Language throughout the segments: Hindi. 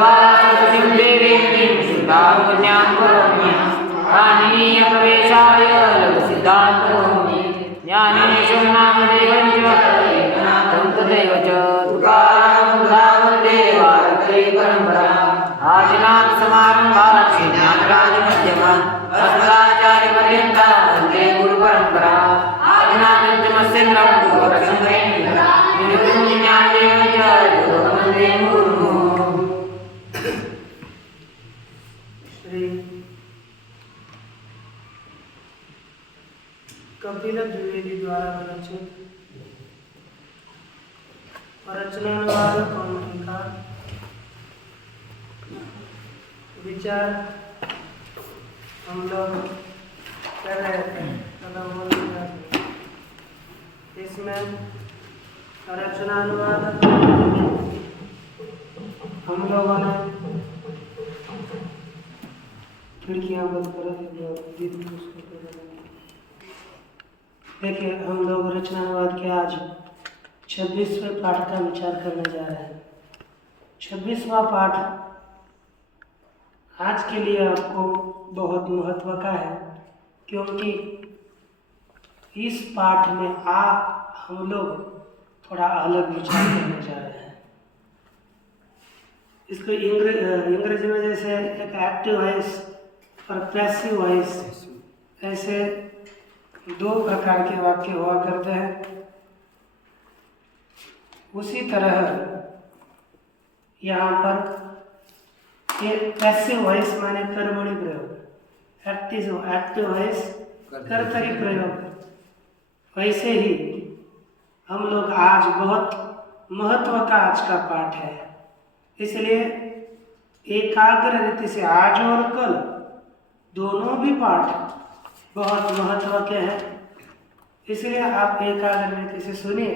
नत्वा सरस्वतीं देवीं शुद्धां कन्यां करोमि पाणिनीयप्रवेशाय लघुसिद्धां करोमि ज्ञानेशं नामदेवं च तदेव च तुकारां वन्दे वारकरीपरम्पराम् आदिनाथसमारम्भां श्रीज्ञानराजमध्यमाम् अस्मदाचार्यपर्यन्तां वन्दे गुरुपरम्पराम् आदिनाथं च मत्स्येन्द्रं गुरुरक्षं ज्ञानदेवं च वन्दे मुहुर्मुहुः। श्री कपिल द्विवेदी द्वारा रचित रचनानुवाद कौमुदी का विचार हम लोग कर रहे थे। इसमें रचनानुवाद हम लोगों ने खिड़कियां बंद करो। देखिए, हम लोग रचनानुवाद के आज 26वें पाठ का विचार करने जा रहे हैं। 26वां पाठ आज के लिए आपको बहुत महत्व का है, क्योंकि इस पाठ में हम लोग थोड़ा अलग विचार करने जा रहे हैं। इसको अंग्रेजी में जैसे एक एक्टिव वॉइस और पैसिव वॉइस, ऐसे दो प्रकार के वाक्य हुआ करते हैं। उसी तरह यहाँ पर ये पैसिव वॉइस माने कर्मणि प्रयोग, एक्टिव वॉइस कर्तरी प्रयोग। वैसे ही हम लोग आज बहुत महत्व का आज का पाठ है, इसलिए एकाग्र रीति से आज और कल दोनों भी पाठ बहुत महत्व के हैं। इसलिए आप एकाग्र रीति से सुनिए,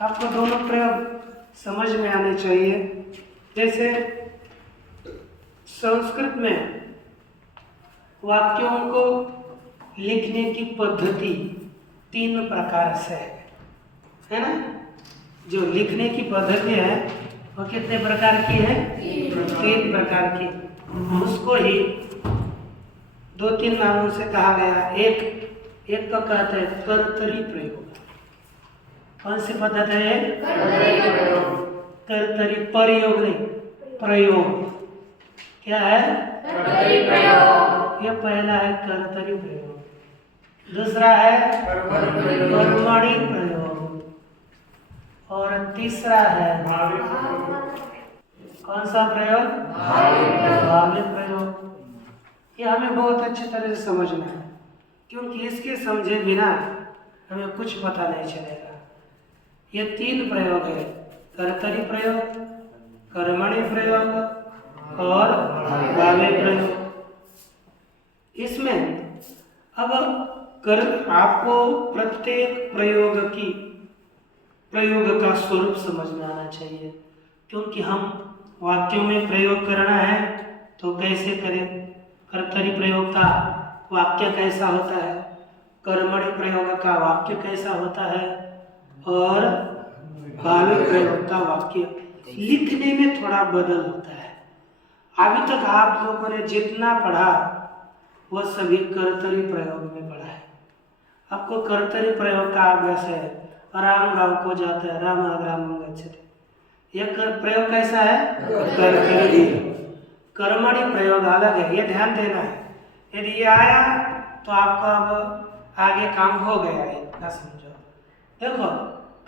आपको दोनों प्रयोग समझ में आने चाहिए। जैसे संस्कृत में वाक्यों को लिखने की पद्धति 3 प्रकार से है ना। जो लिखने की पद्धति है वो कितने प्रकार की है? 3 प्रकार की। उसको ही 2-3 नामों से कहा गया। एक को कहते हैं कर्तरी प्रयोग। कौन सी पद्धति है? कर्तरी प्रयोग नहीं, प्रयोग। क्या है? कर्तरी प्रयोग। ये पहला है कर्तरी प्रयोग। दूसरा है कर्मणि प्रयोग, और तीसरा है कौन सा प्रयोग? भावी प्रयोग। ये हमें बहुत अच्छी तरह से समझना है, क्योंकि इसके समझे बिना हमें कुछ पता नहीं चलेगा। ये 3 प्रयोग है, कर्तरी प्रयोग, कर्मणि प्रयोग और भावी प्रयोग। इसमें अब आपको प्रत्येक प्रयोग का स्वरूप समझ में आना चाहिए, क्योंकि हम वाक्यों में प्रयोग करना है तो कैसे करें। कर्तरी प्रयोग का वाक्य कैसा होता है, कर्मणि प्रयोग का वाक्य कैसा होता है, और भावी प्रयोग का वाक्य लिखने में थोड़ा बदल होता है। अभी तक आप लोगों ने जितना पढ़ा वो सभी कर्तरी प्रयोग में पढ़ा है। आपको कर्तरी प्रयोग का अभ्यास है। राम गांव को जाता है, राम ग्रामं गच्छति। यह प्रयोग कैसा है? कर्तरी। कर्मणि प्रयोग अलग है, ये ध्यान देना है। यदि ये आया तो आपका अब आगे काम हो गया है, ना समझो। देखो,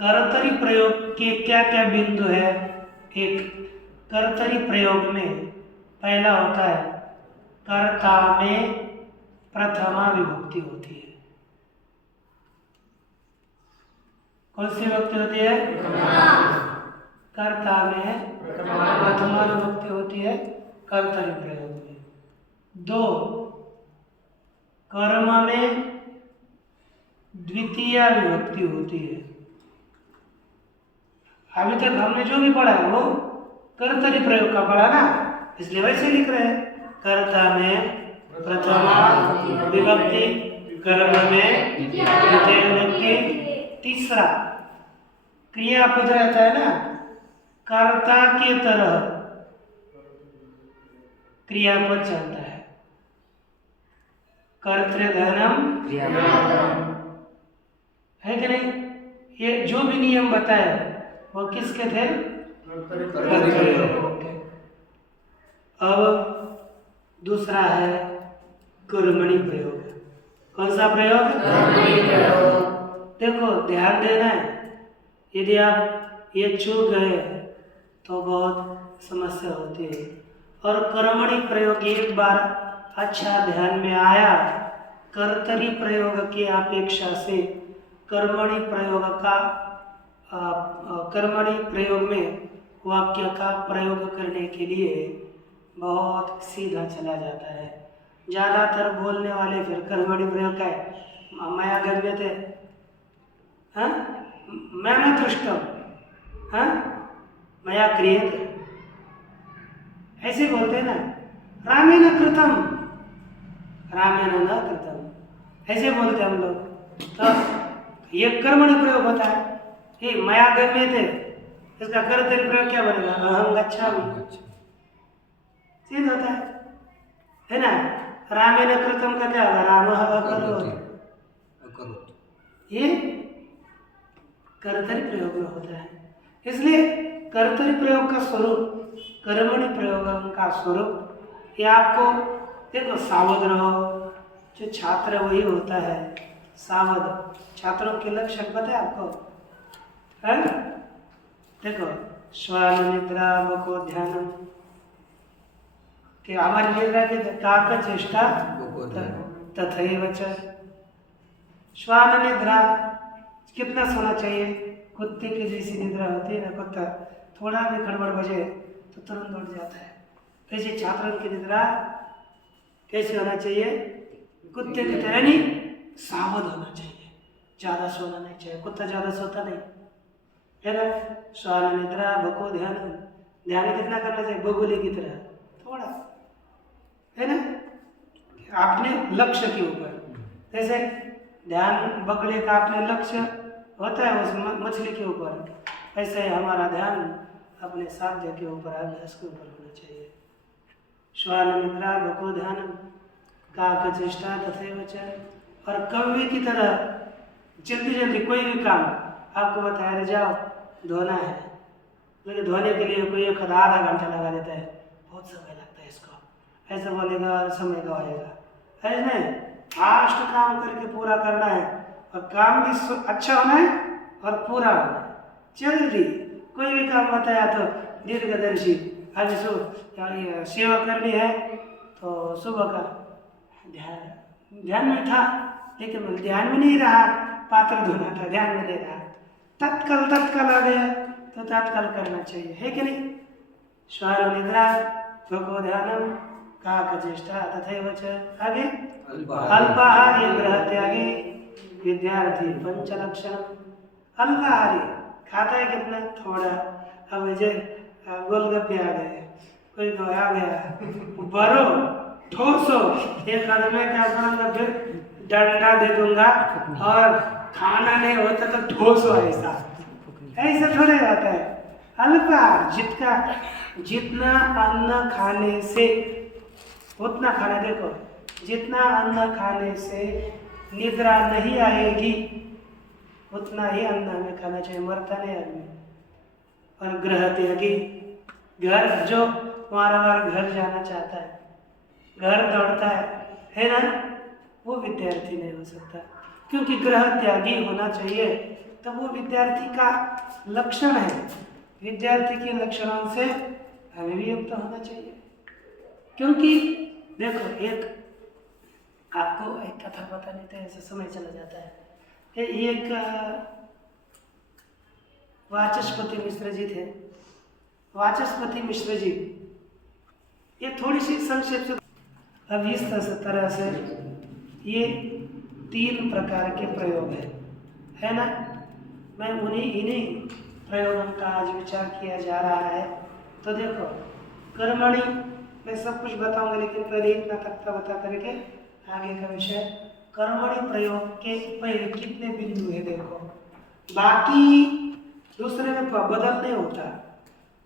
कर्तरी प्रयोग के क्या क्या बिंदु है। एक, कर्तरी प्रयोग में पहला होता है कर्ता में प्रथमा विभक्ति होती है। कौन सी विभक्ति होती है? कर्ता में प्रथमा विभक्ति होती है कर्तरी प्रयोग में। 2, कर्म में द्वितीय विभक्ति होती है। अभी तक हमने जो भी पढ़ा है वो कर्तरी प्रयोग का पढ़ा ना, इसलिए वैसे लिख रहे हैं। कर्ता में प्रथमा विभक्ति, कर्म में द्वितीय विभक्ति। तीसरा क्रियापद रहता है ना, कर्ता के तरह क्रियापद चलता है। कर्तृधनम क्रियापद है कि नहीं? ये जो भी नियम बताए वो किसके थे? कर्तरी प्रयोग के। अब दूसरा है कर्मणि प्रयोग। कौन सा प्रयोग? कर्मणि प्रयोग। देखो ध्यान देना है, यदि आप ये चूक गए तो बहुत समस्या होती है। और कर्मणि प्रयोग एक बार अच्छा ध्यान में आया, कर्तरी प्रयोग की अपेक्षा से कर्मणि प्रयोग का कर्मणि प्रयोग में वाक्य का प्रयोग करने के लिए बहुत सीधा चला जाता है। ज़्यादातर बोलने वाले फिर कर्मणि प्रयोग का है मया गम्यते, हाँ मैं न दृष्टम, हाँ मया क्रियते, ऐसे बोलते हैं ना। रामेण कृतम, रामेण न कृतम, ऐसे बोलते हैं हम लोग। तो ये कर्मणि प्रयोग होता है। ये मया गम्यते, इसका कर्तरी प्रयोग क्या बनेगा? अहम गच्छामि, सीधा होता है ना। रामेण कृतम का क्या होगा? रामः अकरोत्, ये कर्तरी प्रयोग में होता है। इसलिए कर्तरी प्रयोग का स्वरूप, कर्मणि प्रयोग का स्वरूप, ये आपको देखो सावध रहो। जो छात्र वही होता है सावध। छात्रों के लक्षण पता है आपको? है देखो श्वान निद्रा बको ध्यानम, कि हमारी निद्रा की का चेष्टा तथैव च। श्वान निद्रा, कितना सोना चाहिए? कुत्ते की जैसी निद्रा होती है ना, कुत्ता थोड़ा भी गड़बड़ बजे तो तुरंत उठ जाता है। ऐसे छात्रों की निद्रा कैसे होना चाहिए? कुत्ते की तरह, नहीं सावध होना चाहिए, ज़्यादा सोना नहीं चाहिए। कुत्ता ज़्यादा सोता नहीं है ना। श्वान निद्रा बको ध्यान, ध्यान कितना करना चाहिए? बगुले की तरह थोड़ा, है ना, अपने लक्ष्य के ऊपर। जैसे ध्यान बगुले का अपने लक्ष्य होता है उस मछली के ऊपर, ऐसे ही हमारा ध्यान अपने साध्य के ऊपर, अभ्यास के ऊपर होना चाहिए। श्वान निद्रा बको ध्यान काक चेष्टा तथैव च। और कौवे की तरह जल्दी जल्दी कोई भी काम आपको बताया जाओ धोना है, लेकिन धोने के लिए कोई एक आधा घंटा लगा देता है, बहुत समय लगता है इसको, ऐसा बोलेगा और समय गवाएगा। ऐसे नहीं, फास्ट काम करके पूरा करना है, और काम भी अच्छा होना है और पूरा होना है। जल्दी कोई भी काम बताया तो दीर्घदर्शी। आज सेवा करनी है तो सुबह का ध्यान में था, लेकिन ध्यान में नहीं रहा, पात्र धोना था, ध्यान में दे रहा, तत्काल आ गया तो तत्काल करना चाहिए, है कि नहीं? श्वान निद्रा बको ध्यानम काक चेष्टा तथैव च। आगे अल्पाहार ये ग्रह त्यागी विद्यार्थी पंच लक्षण। अल्पाहारी खाता है कितना? थोड़ा। अब मुझे गोलगप्पे आ गए, कोई आ गया बरो ठोसो, एक कदम में क्या करूँगा? फिर डंडा दे दूंगा, और खाना नहीं होता तो ठोसो, ऐसा थोड़े होता है। अल्पाहार जितना अन्न खाने से उतना खाना। देखो जितना अन्न खाने से निद्रा नहीं आएगी उतना ही अन्न हमें खाना चाहिए, मरता नहीं आदमी। और ग्रह त्यागी, घर जो बार घर जाना चाहता है, घर दौड़ता है ना, वो विद्यार्थी नहीं हो सकता, क्योंकि ग्रह त्यागी होना चाहिए। तो वो विद्यार्थी का लक्षण है, विद्यार्थी के लक्षणों से हमें भी युक्त होना चाहिए। क्योंकि देखो एक आपको एक कथा बताने तो ऐसे समय चला जाता है। एक वाचस्पति मिश्र जी थे। वाचस्पति मिश्र जी, ये थोड़ी सी संक्षेप से, अब इस तरह से ये 3 प्रकार के प्रयोग है ना। मैं इन्हीं प्रयोगों का आज विचार किया जा रहा है। तो देखो कर्मणि मैं सब कुछ बताऊंगा, लेकिन पहले इतना तख्ता बता करके आगे का विषय। कर्मणि प्रयोग के पहले कितने बिंदु है देखो, बाकी दूसरे में बदल नहीं होता।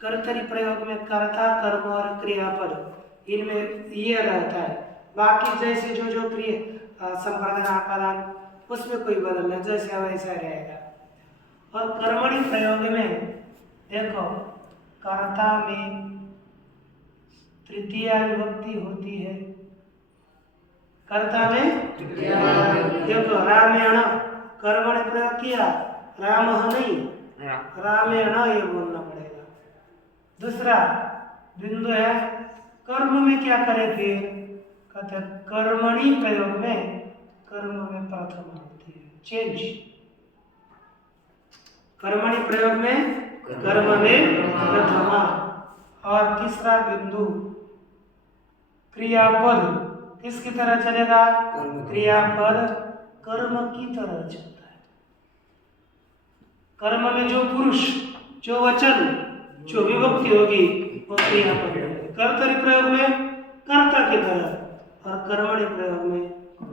कर्तरी प्रयोग में कर्ता, कर्म और क्रियापद इनमें ये रहता है। बाकी जैसे जो जो क्रिया संप्रदान आपादान उसमें कोई बदल नहीं, जैसा वैसा रहेगा। और कर्मणि प्रयोग में देखो कर्ता में तृतीया विभक्ति होती है। कर्ता में देखो रामेण कर्मणि प्रयोग किया, राम नहीं रामेण ये बोलना पड़ेगा। दूसरा बिंदु है कर्म में क्या करें फिर, कहते हैं कर्मणि प्रयोग में कर्म में प्रथमा होती है, चेंज। कर्मणि प्रयोग में कर्म में प्रथमा। और तीसरा बिंदु क्रियापद किसकी तरह चलेगा, क्रियापद कर्म की तरह चलता है। कर्म में जो पुरुष जो वचन जो विभक्ति होगी वो क्रियापद होगी। कर्तरि प्रयोग में कर्ता की तरह और कर्मणि प्रयोग में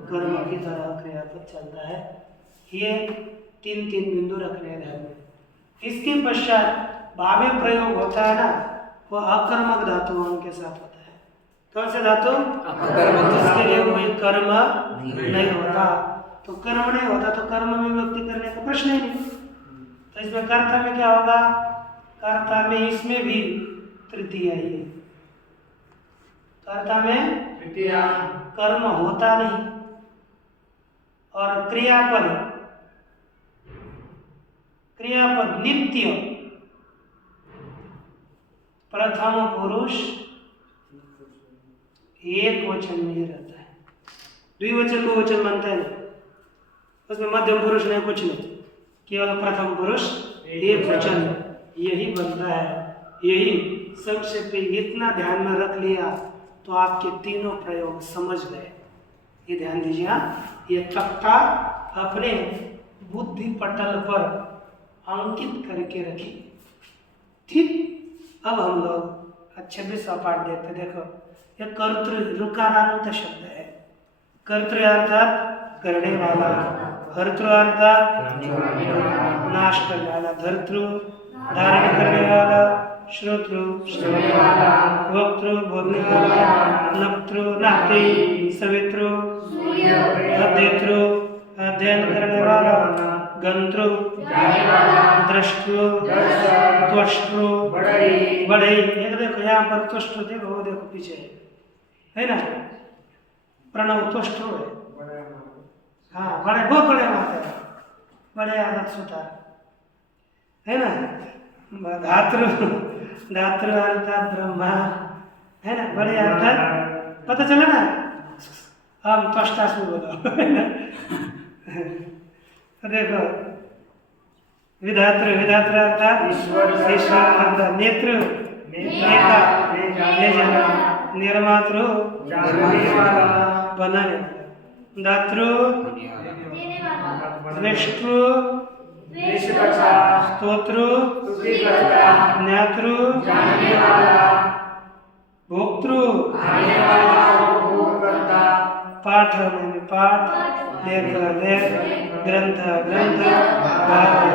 कर्म की तरह क्रियापद चलता है। ये तीन बिंदु रखने हैं ध्यान में। इसके पश्चात भावे प्रयोग होता है ना, वो अकर्मक धातुओं के साथ होता है। कौन से धातु, जिसके लिए कोई कर्म नहीं होता। तो कर्म नहीं होता तो कर्म में विभक्ति करने का प्रश्न ही नहीं। तो इसमें कर्ता में क्या होगा, कर्ता में इसमें भी तृतीया ही है। कर्ता में तृतीया कर्म होता नहीं। और क्रियापद नित्य प्रथम पुरुष एक वचन में ही रहता है, द्विवचन बहुवचन बनता है नहीं। उसमें मध्यम पुरुष नहीं, कुछ नहीं, केवल प्रथम पुरुष एक वचन यही बनता है। यही सबसे पहले इतना ध्यान में रख लिया तो आपके तीनों प्रयोग समझ गए। ये ध्यान दीजिए, ये तख्ता अपने बुद्धि पटल पर अंकित करके रखिए। ठीक, अब हम लोग 26वां पाठ देखते। देखो ये कर्तृ ऋकारांत शब्द है। कर्तृ अर्थात करने वाला, हर्तृ अर्थात नाश करने वाला, धर्तृ धारण करने वाला, श्रोतृ सुनने वाला, वक्तृ बोलने वाला, नक्तृ नहाते, सवितृ अध्येतृ अध्ययन करने वाला, गंतृ द्रष्टृ त्वष्टृ बड़े। एक देखो यहाँ पर त्वष्टृ देखो, वो देखो पीछे है ना, प्रणव त्वष्टृ है। हाँ बड़े, बहुत बड़े माते बड़े आदत सुधार है ना। धातृ अर्थात ब्रह्मा है ना, बड़े अर्थात पता चला ना, हम त्वष्टासु बोलो है ना। देखो विधातृ अर्थात ईश्वर अर्थात नेत्र नेता ले जाना, निर्मातृ बनाने, दातृ द्रष्टृ स्तोत्र ज्ञातृ भोक्तृ पाठ पाठ लेख ग्रंथ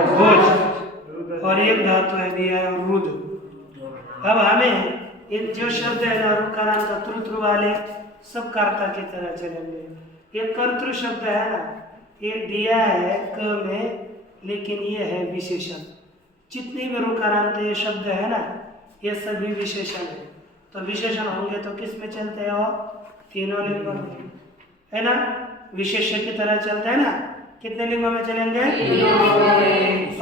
भोज। और एक धातु है दिया रुद्र। अब हमें इन जो शब्द है ना रुकारांत तृतृ वाले सब कर्ता की तरह चलेंगे। ये कर्तृ शब्द है ना, ये दिया है क में, लेकिन ये है विशेषण। जितने भी रुकारांत ये शब्द है ना, ये सभी विशेषण है। तो विशेषण होंगे तो किस में चलते हो, तीनों लिंगों में है ना, विशेष्य की तरह चलता है ना। कितने लिंगों में चलेंगे,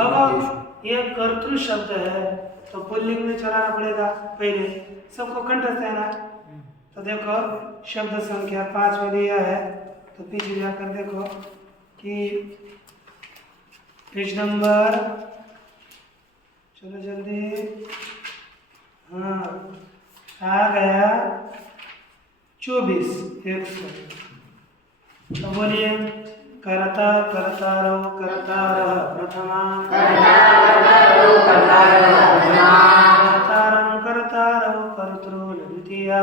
अब ये कर्तृ शब्द है तो पुल्लिंग में चलाना पड़ेगा पहले, सबको कंठस्थ है ना। तो देखो शब्द संख्या 5 में दिया है, तो पीछे जाकर देखो कि पेज नंबर, चलो जल्दी, हाँ आ गया 24 100। तो बोलिए कर्ता कर्तारो कर्तारः प्रथमा, कर्तारं कर्तारो कर्तृ द्वितीया,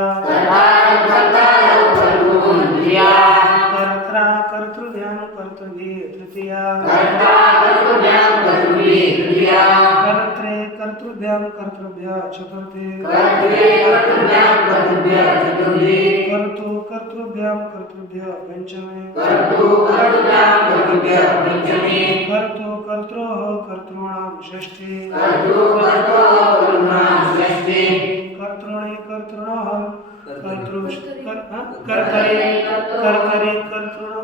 कर्त्रा कर्तृभ्यां कर्तृभिः तृतीया, कर्त्रे कर्तृभ्याम कर्तृभ्य चतुर्थी कर्तृभ्याम कर्तृभ्य पंचमे कर्तृः कर्तॄणां षष्ठी कर्तॄणे कर्तृणः कर्तरे कर्तृः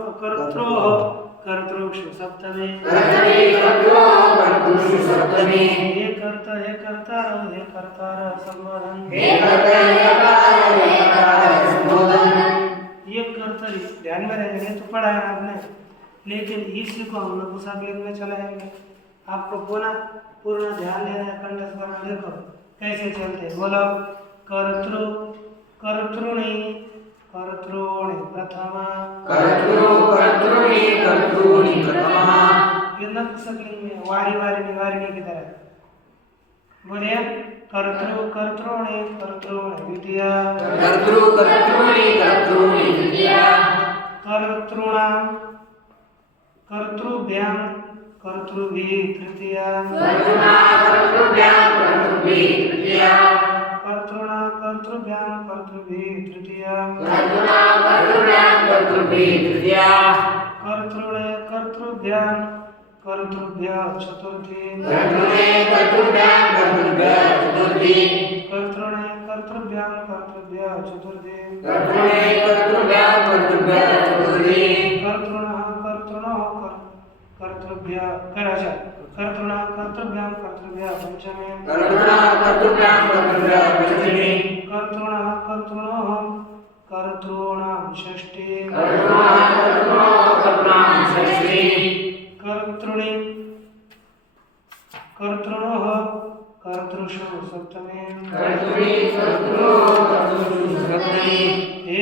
कर्तृषु सप्तमे हे कर्ता संबोधन ये कर्तरी ध्यान में रहेंगे तो पढ़ा है आपने, लेकिन इसी को हम लोग पुस्तक में चलाएंगे। आपको पूर्ण ध्यान देना है, कंठस्थ करना। देखो कैसे चलते हैं, बोलो कर्तृणी प्रथमा ये नपुंसकलिंग में वारिणी की तरह बोलिए कर्तृणी द्वितीया कर्तॄणां कर्तृभ्यां कर्तृभिः तृतीया कर्तॄणां कर्तृभ्यां कर्तृभिः तृतीया कर्तॄणे कर्तृभ्यां कर्तृभ्यः चतुर्थी कर्तॄणे कर्तृभ्यां कर्तृभ्यः चतुर्थी कर्तृणः कर्तृभ्यः कर्तॄणां कर्तृभ्यां कर्तृभ्यः पंचमे कर्तॄणः कर्तृणः कर्तॄणां षष्ठी कर्तृणि कर्तृणः कर्तृषु सप्तमे हे कर्तृणि हे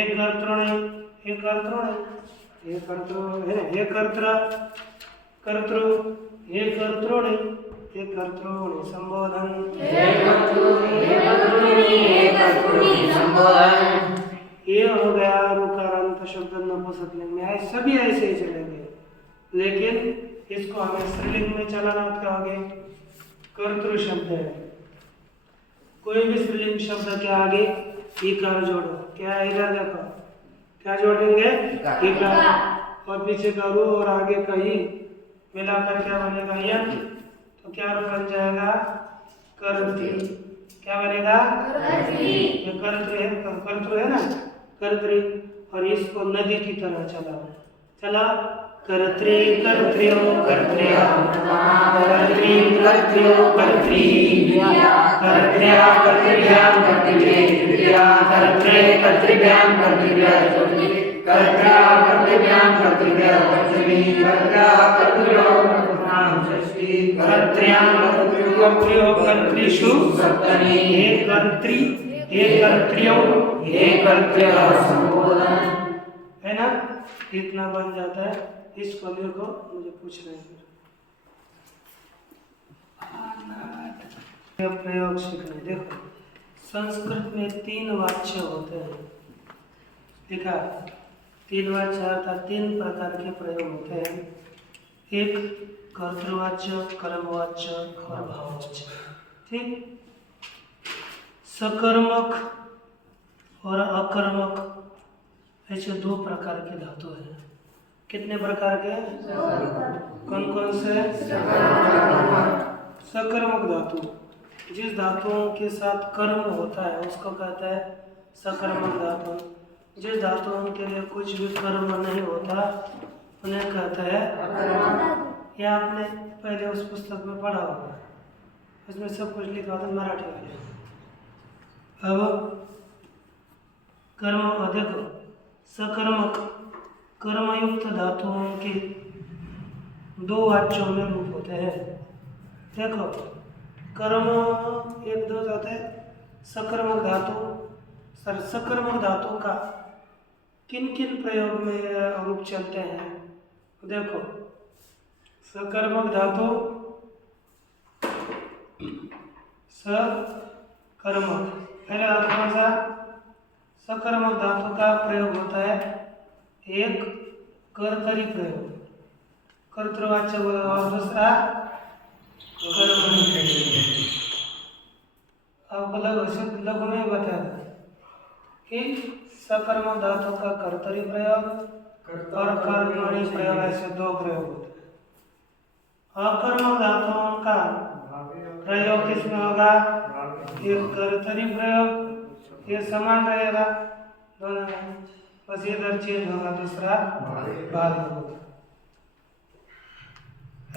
कर्तृणि संबोधन ये हो गया रुकारांत शब्द नपुंसकलिंग में। सभी ऐसे ही चलेंगे, लेकिन इसको हमें स्त्रीलिंग में चलाना क्या होगा, कर्तृ शब्द है। कोई भी स्त्रीलिंग शब्द के आगे इकार जोड़ो। क्या इधर देखो, क्या जोड़ेंगे, इकार, और पीछे का रू और आगे का ही मिलाकर क्या बनेगा, यंत। तो क्या बन जाएगा, कर्त्री। क्या बनेगा, ये कर्तृ है ना, कर्तृ। और इसको नदी की तरह चला कर्त्री कर्त्र्यो कर्त्र्या कर्त्री कर्त्र्यो कर्त्री कर्त्र्या कर्तृभ्यां कर्तृभ्यः कर्त्रे कर्तृभ्यां कर्तृभ्यः चतुर्थी कर्त्र्या कर्तृभ्यां कर्तृभ्यः पंचमी कर्त्र्या कर्तृभ्यो कर्तॄणां षष्ठी कर्त्र्यां कर्तृभ्यो कर्तृषु सप्तमी हे कर्त्री हे कर्त्र्यो हे कर्त्र्यः संबोधन है ना। इतना बन जाता है। इसको देखो, मुझे पूछ रहे हैं प्रयोग सीखना। देखो संस्कृत में 3 वाच्य होते हैं, लिखा 3 वाच्य अर्थात 3 प्रकार के प्रयोग होते हैं। एक कर्तृवाच्य, कर्मवाच्य और भाववाच्य। ठीक, सकर्मक और अकर्मक ऐसे 2 प्रकार के धातु हैं। कितने प्रकार के, कौन कौन से, सकर्मक धातु। जिस धातुओं के साथ कर्म होता है उसको कहता है सकर्मक धातु। जिस धातुओं के लिए कुछ भी कर्म नहीं होता उन्हें कहता है ये आपने पहले उस पुस्तक में पढ़ा होगा, उसमें सब कुछ लिखा था मराठी में। अब कर्म देखो, सकर्मक कर्मयुक्त धातुओं के 2 वाच्यों में रूप होते हैं। देखो कर्म 1-2 जाते हैं। सकर्मक धातु, सकर्मक धातु का किन किन प्रयोग में रूप चलते हैं। देखो सकर्मक धातु सकर्मक, पहला धातु कौन सा, सकर्मक धातु का प्रयोग होता है एक कर्तरी प्रयोग, कर्तृवाच्य, और दूसरा कर्मणी प्रयोग। आपको लघु में बताया कि सकर्मक धातु का कर्तरी प्रयोग और कर्मणि प्रयोग ऐसे दो प्रयोग होते हैं। अकर्मक धातुओं का प्रयोग किसमें होगा? एक कर्तरी प्रयोग, ये समान रहेगा दोनों में, बस इधर चेंज होगा, दूसरा बाद में होगा,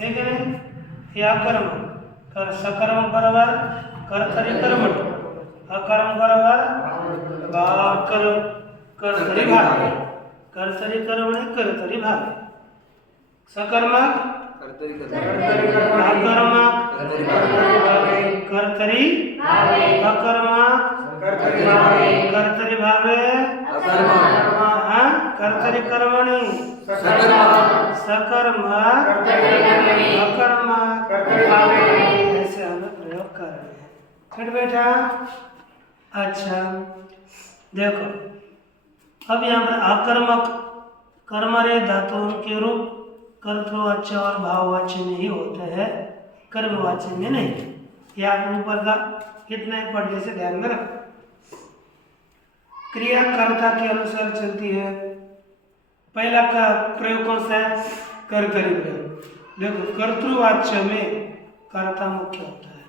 है कि नहीं? या कर्म कर सकर्म बराबर कर्तरी कर्मण, अकर्म बराबर भाव कर्तरी भाव, कर्तरी कर्मणि कर्तरी भाव, सकर्मक अकर्मक कर्तरी अकर्मक कर्तरी भावे कर्तरी कर्मणि सकर्मक अकर्मक ऐसे हमें प्रयोग कर रहे हैं। फिर बेटा अच्छा देखो, अब यहाँ पर अकर्मक कर्मरे धातुओं के रूप कर्तृवाच्य और भाववाच्य में ही होते हैं, कर्मवाच्य में नहीं। या ऊपर का इतना ही पढ़ने से ध्यान में रखो। क्रिया कर्ता के अनुसार चलती है। पहला का प्रयोग कौन सा है? कर्तरी प्रयोग। देखो कर्तृवाच्य में कर्ता मुख्य होता है,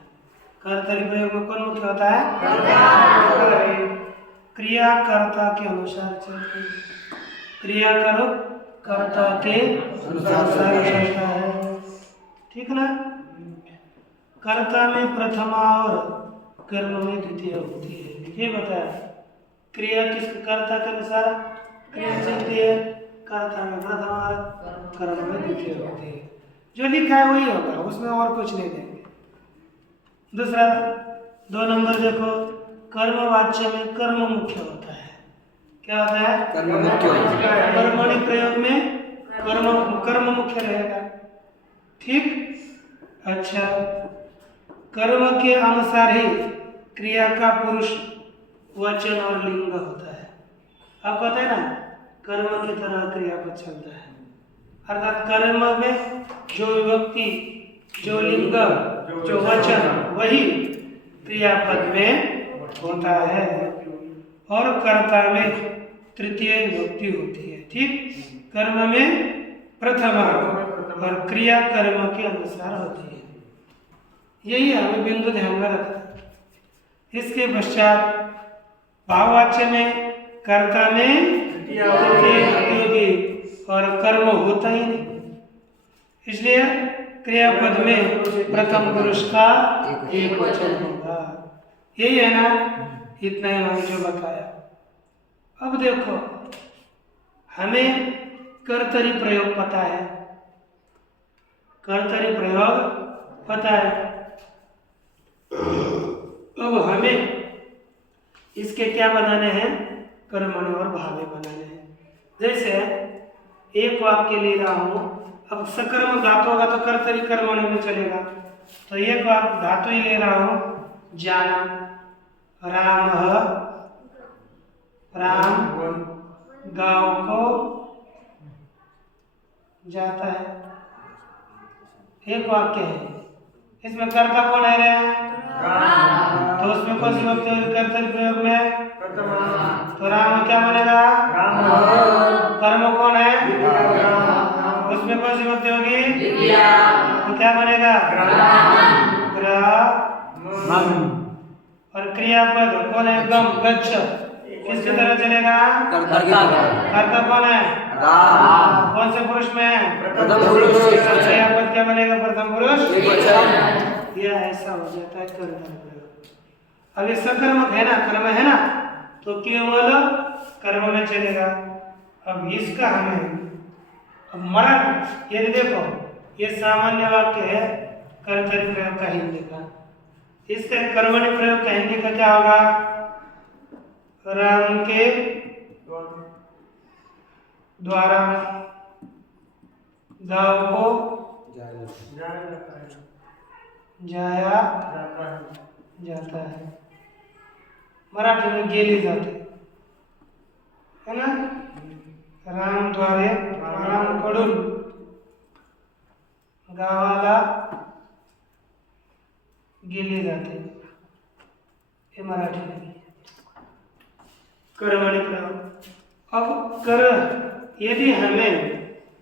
कर्तरी प्रयोग में कौन मुख्य होता है? क्रिया कर्ता के अनुसार चलती है, क्रिया करो कर्ता के अनुसार चलता है, ठीक ना? कर्ता में प्रथमा और कर्म में द्वितीय होती है, ये बताया। क्रिया किस कर्ता के अनुसार क्रिया चलती है, कर्ता में प्रथमा और कर्म में द्वितीय होती है। जो लिखा है वही होगा, उसमें और कुछ नहीं देंगे। दूसरा 2 नंबर देखो, कर्मवाच्य में कर्म मुख्य होता है। क्या होता है? कर्म मुख्य। कर्मणि प्रयोग में कर्म मुख्य रहेगा, ठीक? अच्छा, कर्म के अनुसार ही क्रिया का पुरुष वचन और लिंग होता है। आपको पता है ना, कर्म की तरह क्रियापद चलता है, अर्थात कर्म में जो विभक्ति, जो लिंग, जो वचन, वही क्रियापद में होता है, और कर्ता में तृतीय विभक्ति होती है, ठीक? कर्म में प्रथमा और क्रिया कर्म के अनुसार होती है। यही हमें बिंदु ध्यान में रखना। इसके पश्चात भाववाच्य में कर्ता में तृतीय और कर्म होता ही नहीं, इसलिए क्रियापद में प्रथम पुरुष का एक वचन होगा। यही है ना, इतना ही मैंने जो बताया। अब देखो, हमें कर्तरी प्रयोग पता है, कर्तरी प्रयोग पता है। अब हमें इसके क्या बनाने हैं? कर्मणि और भावे बनाने हैं। जैसे एक वाक्य ले रहा हूं, अब सकर्म धातु होगा तो कर्तरी कर्मणि में चलेगा, तो एक वाक्य धातु ही ले रहा हूं, जाना, राम गांव को जाता है, एक वाक्य है। इसमें कर्ता कौन है रे? तो उसमें कौन सी विभक्ति होगी कर्तरी प्रयोग में? तो राम क्या बनेगा? कर्म कौन है? उसमें कौन सी विभक्ति होगी? तो क्या बनेगा? ग्रामम। और क्रियापद कौन है? गम, गच्छ, किसकी तरह चलेगा? कर्ता कौन है? कौन से पुरुष में है? प्रथम पुरुष। क्रियापद क्या बनेगा? प्रथम पुरुष। यह ऐसा हो जाता है कर्तरी प्रयोग। अब ये सकर्मक है ना, कर्म है ना, तो केवल कर्म में चलेगा। अब इसका हमें अब मरण, ये देखो, ये सामान्य वाक्य है कर्तरी प्रयोग का हिंदी का। इसका कर्मणि प्रयोग का हिंदी का क्या होगा? राम के द्वारा गांव को जाया जाता है। मराठी में गेली जाते है ना। रामद्वारे, रामकडून गावाला गेले जाते, ये मराठी में भी कर्मणि प्रयोग। अब कर यदि हमें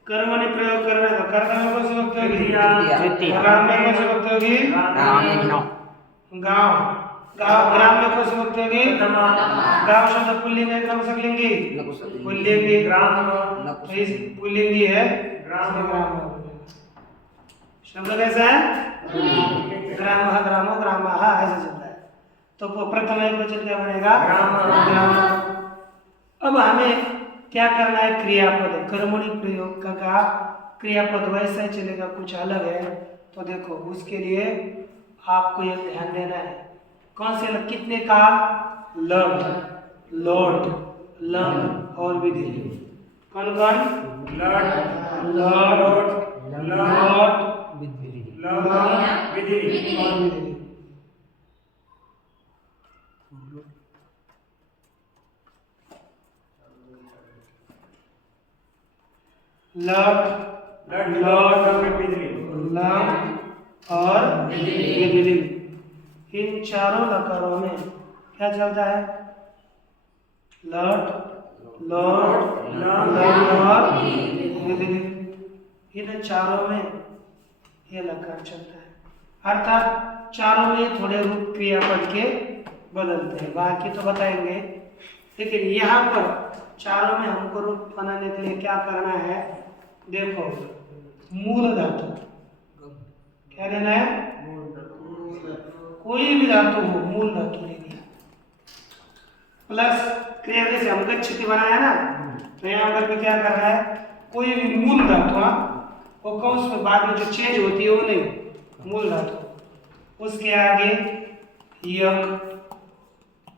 कर्मणि प्रयोग करना है तो कर्म में कौन सी वक्त होगी? ग्राम में कौन सी वक्त होगी? गांव। गांव ग्राम में कौन सी वक्त होगी? गांव शब्द पुल्लिंग है नपुंसकलिंगी? पुल्लिंगी। तो इस पुल्लिंगी है ग्राम। शब्द कैसा है? ग्रामः ग्रामो ग्रामाः ऐसा चलता है। तो प्रथम एक वचन क्या बनेगा? ग्राम। अब हमें क्या करना है? क्रियापद कर्मणि प्रयोग का क्रियापद वैसा ही चलेगा, कुछ अलग है। तो देखो उसके लिए आपको ये ध्यान देना है। कौन से लग? कितने काल? लट, लोट, लंग और विधि। कौन कौन? लट, लोट, विधि और विधि। लट, लंग और विधि। इन चारों लकारों में क्या चलता है? लट, लोट, लंग और विधि। इन चारों में ये लकार चलता है। अर्थात चारों में थोड़े रूप क्रियापद के बदलते हैं, बाकी तो बताएंगे। लेकिन यहाँ पर चारों में हमको रूप बनाने के लिए क्या करना है? देखो मूल धातु क्या लेना है? कोई भी धातु हो, मूल धातु ले लिया। प्लस क्रिया जैसे हम गच्छति बनाया ना, तो यहाँ पर भी क्या कर रहा है? कोई भी मूल धातु, वो कौन से बाद में जो चेंज होती है वो नहीं, मूल धातु। उसके आगे यक,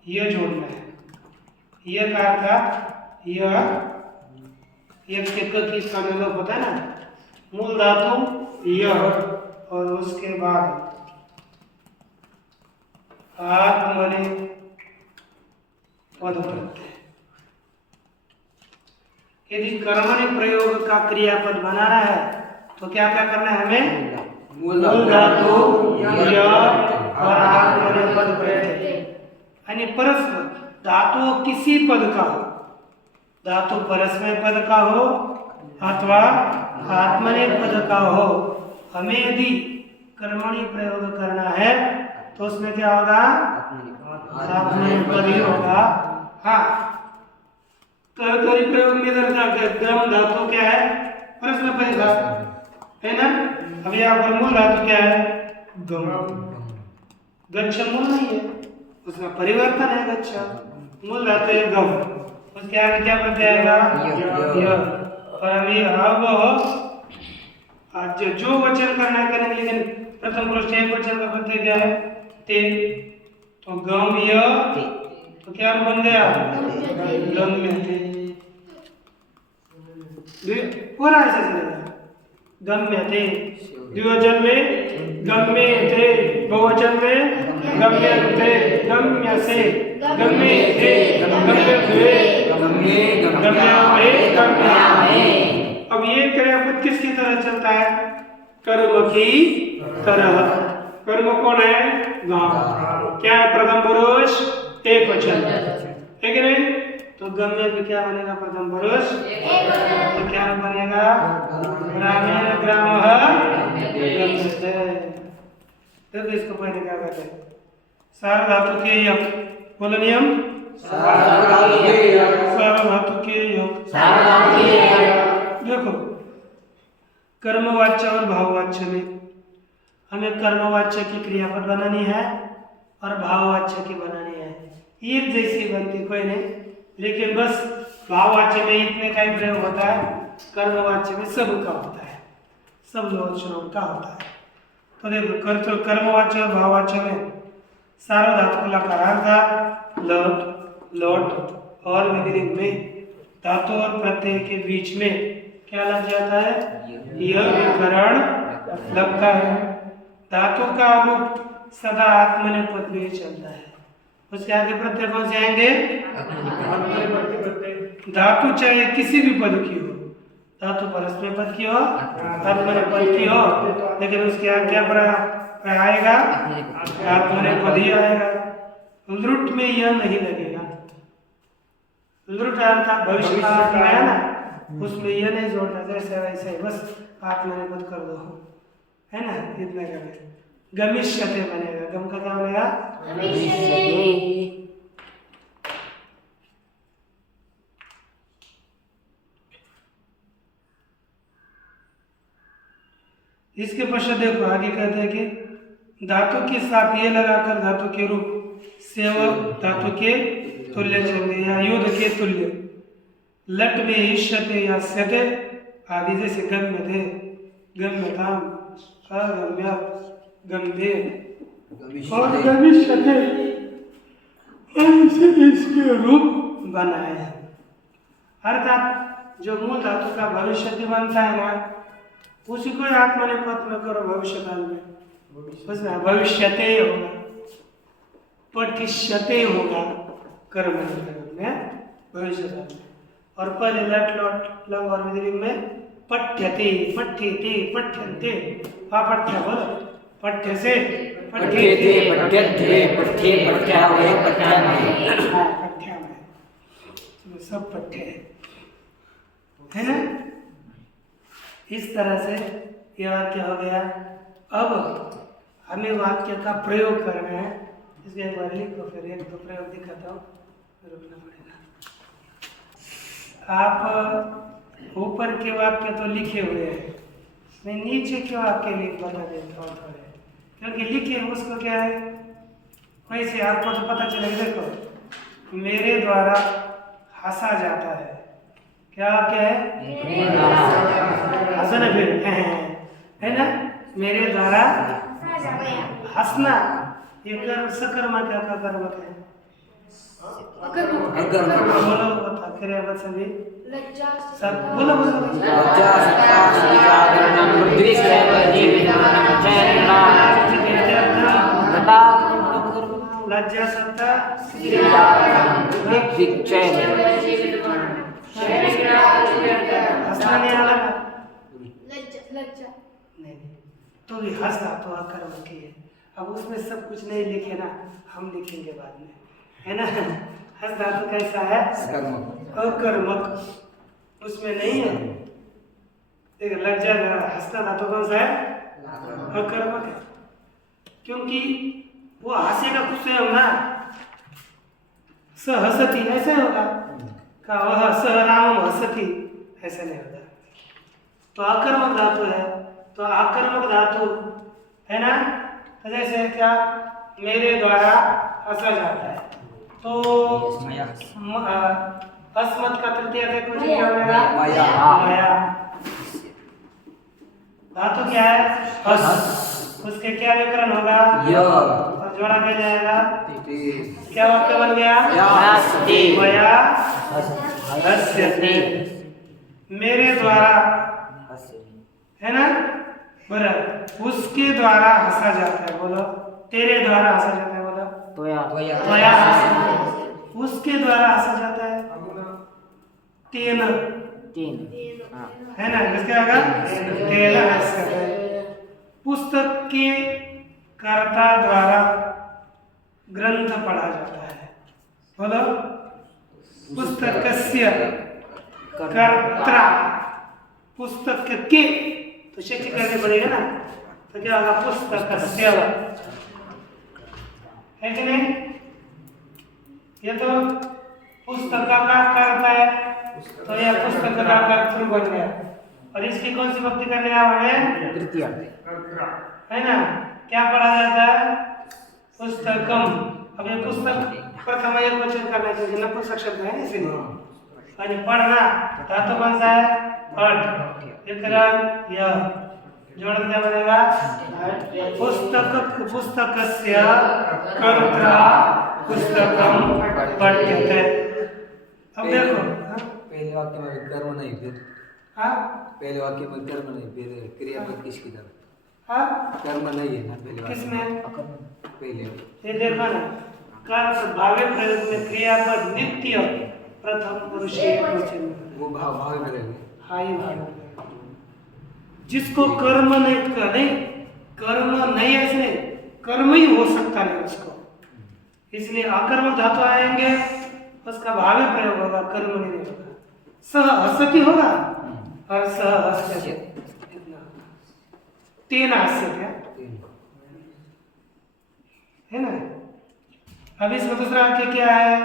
यह जोड़ना है। यह का अर्थ यक के क की इसका मतलब होता है ना, मूल धातु यह और उसके बाद आत्मने पद प्रत्यय। यदि कर्मणि प्रयोग का क्रियापद बनाना है तो क्या क्या करना है हमें? मूल धातु य और आत्मने पद प्रत्यय। यानी परस्पर धातु किसी पद का हो, धातु परस्मय पद का हो अथवा आत्मनेपद पद का हो, हमें यदि कर्मणि प्रयोग करना है तो उसमें क्या होगा? आत्मनेपद पद ही होगा। हाँ, कर्मणि प्रयोग में ग्रम धातु क्या है? परस्मय पद है ना। अभी यहाँ पर मूल धातु क्या है? गम। गच्छ मूल नहीं है, उसका परिवर्तन है गच्छ। मूल धातु है गम, उसके आगे क्या प्रत्यय आएगा? य। और अभी अब आज जो वचन करना है करेंगे, लेकिन प्रथम पुरुष एक वचन का प्रत्यय क्या है? ते। तो गम य, तो क्या बन गया? गम्यते। और ऐसा चलेगा गम्यते। द्विवचन में गम्यते, बहुवचन में गम्यते, गम्यसे, गम्यते, गम्यते, गम्यामहे, गम्यामहे। अब ये क्रियापद किसकी तरह चलता है? कर्म की तरह। कर्म कौन है? गांव। क्या है? प्रथम पुरुष एक वचन, है कि नहीं? तो गम्य भी क्या बनेगा? प्रथम पुरुष। तो क्या बनेगा? ग्रामीण ग्रामः गम्यते। देखो इसको पहले क्या कहते हैं? सार धातु के यक। बोलो नियम। सार धातु के यक। देखो कर्मवाच्य और भाववाच्य में हमें कर्मवाच्य की क्रियापद बनानी है और भाववाच्य की बनानी है। एक जैसी बनती कोई नहीं, लेकिन बस भाववाच्य में इतने का ही प्रयोग होता है, कर्मवाच्य में सब का होता है, सब लोचनों का होता है। तो देखो कर्मवाच्य और भाववाच्य में सार्वधातुक लकारार्थ लट, लोट और विधिलिंग में धातु और प्रत्यय के बीच में क्या लग जाता है? यह विकरण लगता है। धातु का रूप सदा आत्मनेपद में चलता है। उसके आगे प्रत्यय कौन से आएंगे? धातु चाहे किसी भी पद की हो, धातु परस्मय पद की हो, आत्मनेपद की हो, लेकिन उसके आगे क्या आएगा? आत्मनेपद ही आएगा। लृट में यह नहीं लगेगा। लृट अर्थात भविष्य काल में आया ना, उसमें यह नहीं जोड़ना, जैसे वैसे ही बस आत्मनिर्भर कर दो, है ना, इतना करें। गमिष्यते बनेगा, गम का क्या बनेगा? इसके पश्चात देखो आगे कहते हैं कि धातु के साथ ये लगाकर धातु के रूप सेव धातु के तुल्य चलेंगे या युद्ध के तुल्य। लट में ईष्यते या स्यते आदि जैसे गम्यते, गम्यताम, अगम्यात, गम्भे और गमिष्यते ऐसे इसके रूप बनाए हैं। अर्थात जो मूल धातु का भविष्य बनता है ना, उसी को आत्मनिपद में करो भविष्य काल में, उसमें भविष्यते होगा, पठिष्यते होगा कर्म में भविष्य काल में। और पहले लट लट लव और विधिलिंग में पठ्यते, पठ्यते, पठ्यन्ते, पठ्य बोलो, पठ्य से पठ्यते, पठ्यते, पठ्ये, पठ्यावय, पठ्यामहे। पठ्यामहे सब पठ्य है ना। इस तरह से यह वाक्य हो गया। अब हमें वाक्य का प्रयोग करना है, इसलिए एक बार लिखो, फिर एक दो प्रयोग दिखाता हूँ, फिर रुकना पड़ेगा। आप ऊपर के वाक्य तो लिखे हुए हैं, मैं नीचे के वाक्य लिख बता देता हूँ थोड़े, क्योंकि लिखे उसको क्या है वैसे आपको तो पता चलेगा। देखो, मेरे द्वारा हंसा जाता है, क्या है हंसना, फिर है ना, मेरे द्वारा हंसना, ये कर्म सकर्मा क्या का कर्म है? बोलो बता, क्रिया वचन भी सब बोलो बोलो। लज्जा सत्ता श्रीजागरणं रुद्रिश्चैव जीवितं लज्जा सत्ता हंसना नहीं आला ना, लज्जा नहीं तो भी हंसा तो कर्म की है। अब उसमें सब कुछ नहीं लिखे ना, हम लिखेंगे बाद में, है ना। हंस धातु कैसा है? अकर्मक, उसमें नहीं है। देख लज्जा हंसना धातु कौन सा है? अकर्मक है, क्योंकि वो हंसेगा खुद से हम ना, स हंसती ऐसे होगा का, वह स राम हंसती ऐसे नहीं होगा। तो आकर्मक धातु है, तो आकर्मक धातु है ना, तो जैसे क्या, मेरे द्वारा हंसा जाता है, तो अस्मत् का तृतीय कुछ क्या बनेगा? माया। धातु क्या है? हस, उसके क्या व्याकरण होगा? और जोड़ा क्या जाएगा? क्या वाक्य बन गया? माया हस्यते, मेरे द्वारा, है ना, बराबर, उसके द्वारा हंसा जाता है, बोलो, तेरे द्वारा हंसा जाता है, बोलो, त्वया, उसके द्वारा हंसा जाता है, तेन, है ना, किसके आगा? तेन हंसते। पुस्तक के कर्ता द्वारा ग्रंथ पढ़ा जाता है, बोलो, पुस्तकस्य कर्ता, पुस्तक के तो शेष करने पड़ेगा ना, तो क्या होगा? पुस्तकस्य, है कि नहीं? ये तो पुस्तक का कर्ता है, तो यह पुस्तक का कर्तृ बन गया। और इसकी कौन सी भक्ति करने हमें? तृतीय, है ना, क्या पढ़ा जाता है? पुस्तकम। अब ये पुस्तक प्रथम एक वचन करना चाहिए, नपुंसक शब्द है इसलिए, और पढ़ना धातु कौन सा है? पढ़, विकरण यह जोड़ क्या बनेगा? पुस्तक, पुस्तकस्य कर्ता पुस्तकम पठ्यते। अब देखो, पहले वाक्य में कर्म नहीं, फिर हाँ, पहले वाक्य में कर्म नहीं, फिर क्रियापद किसकी तरफ? हाँ, कर्म नहीं है ना पहले वाक्य किसमें? पहले ये देखो ना, कर्म भावे प्रयोग में क्रियापद नित्य प्रथम पुरुष एकवचन में, वो भाव में रहेंगे। हाँ, ये भाव जिसको कर्म नहीं, कर्म नहीं ऐसे नहीं, कर्म ही हो सकता नहीं उसको, इसलिए अकर्मक धातु आएंगे उसका भावी प्रयोग होगा, कर्मणि नहीं होगा। सह हसति होगा और सह हस्यति इतना तीन हस्यति है ना। अब इसमें दूसरा अर्थ क्या है?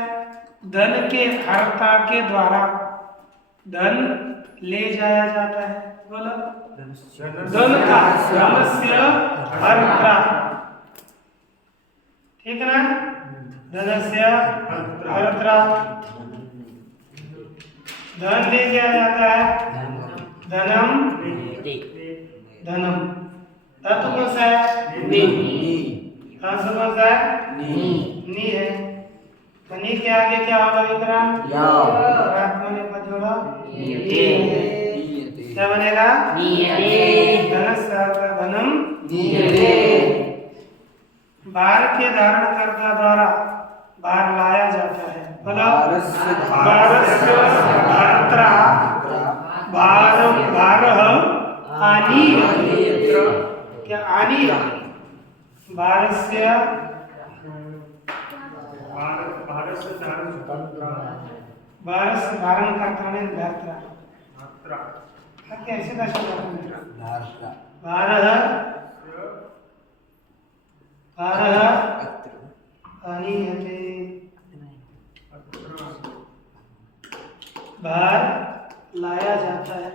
धन के हर्ता के द्वारा धन ले जाया जाता है। बोलो धन का धनस्य हर्ता, ठीक है ना। धनस्य हर्ता, धन ले जाया जाता है। धनम धनम धातु कौन सा है? धातु कौन सा है? नी है। तो नी के आगे क्या होगा विक्रांत? आत्मा ने पद जोड़ा क्या बनेगा? धनम। भार के धारणकर्ता द्वारा भार लाया जाता है। भार आनी क्या? आनी भारस्य धारण करता ने धात्रा कैसे का शब्द भार लाया जाता है।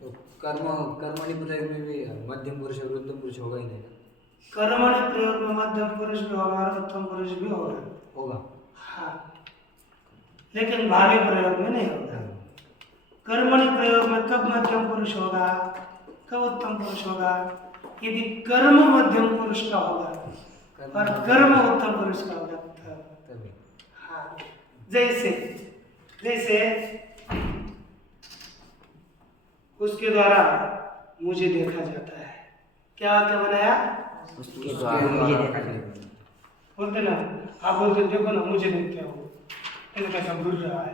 तो कर्मणि प्रयोग में भी मध्यम पुरुष और उत्तम पुरुष होगा ही नहीं। कर्मणि प्रयोग में मध्यम पुरुष भी होगा और उत्तम पुरुष भी होगा। हाँ, लेकिन भावी प्रयोग में नहीं होगा। कर्मणि प्रयोग में कब मध्यम पुरुष होगा, कब उत्तम पुरुष होगा? यदि कर्म मध्यम पुरुष का होगा और कर्म उत्तम पुरुष का होगा तब। हाँ, जैसे उसके द्वारा मुझे देखा जाता है। क्या बनाया? उसके द्वारा मुझे देखा जाता है। बोलते ना, आप बोलते देखो ना मुझे देखते हो, कैसा घूर रहा है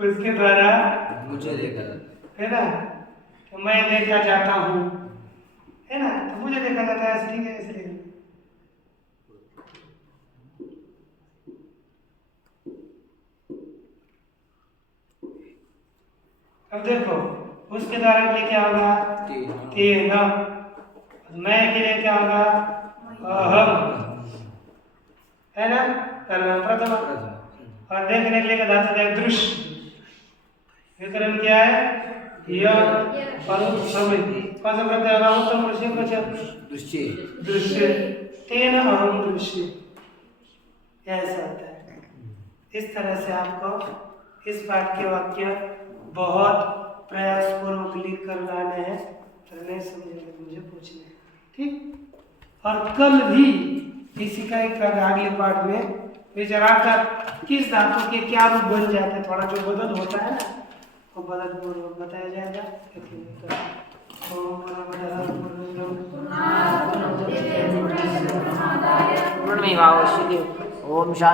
उसके द्वारा मुझे देखा है ना। तो मैं देखा जाता हूँ है ना, तो मुझे देखा जाता है। ठीक है, इसलिए अब देखो उसके द्वारा के क्या होगा? तेन। मैं के लिए क्या होगा? अहम, है ना, प्रथम। और देखने के लिए धातु है दृश्य। विकरण क्या है? यह और समय कौन सा प्रत्यय होगा? उत्तम पुरुष दृश्य। तेन अहम दृश्य, ऐसा होता है। इस तरह से आपको इस पाठ के वाक्य बहुत प्रयास पूर्वक लिख कर लाने हैं। तो नहीं समझेंगे मुझे पूछने हैं, ठीक। और कल भी इसी का एक अगले पाठ में विचारार्थ किस धातु के क्या रूप बन जाते हैं, थोड़ा जो बदल होता है ना वो बदल पूर्वक बताया जाएगा। पूर्णमेवावशिष्यते। ओम शांति।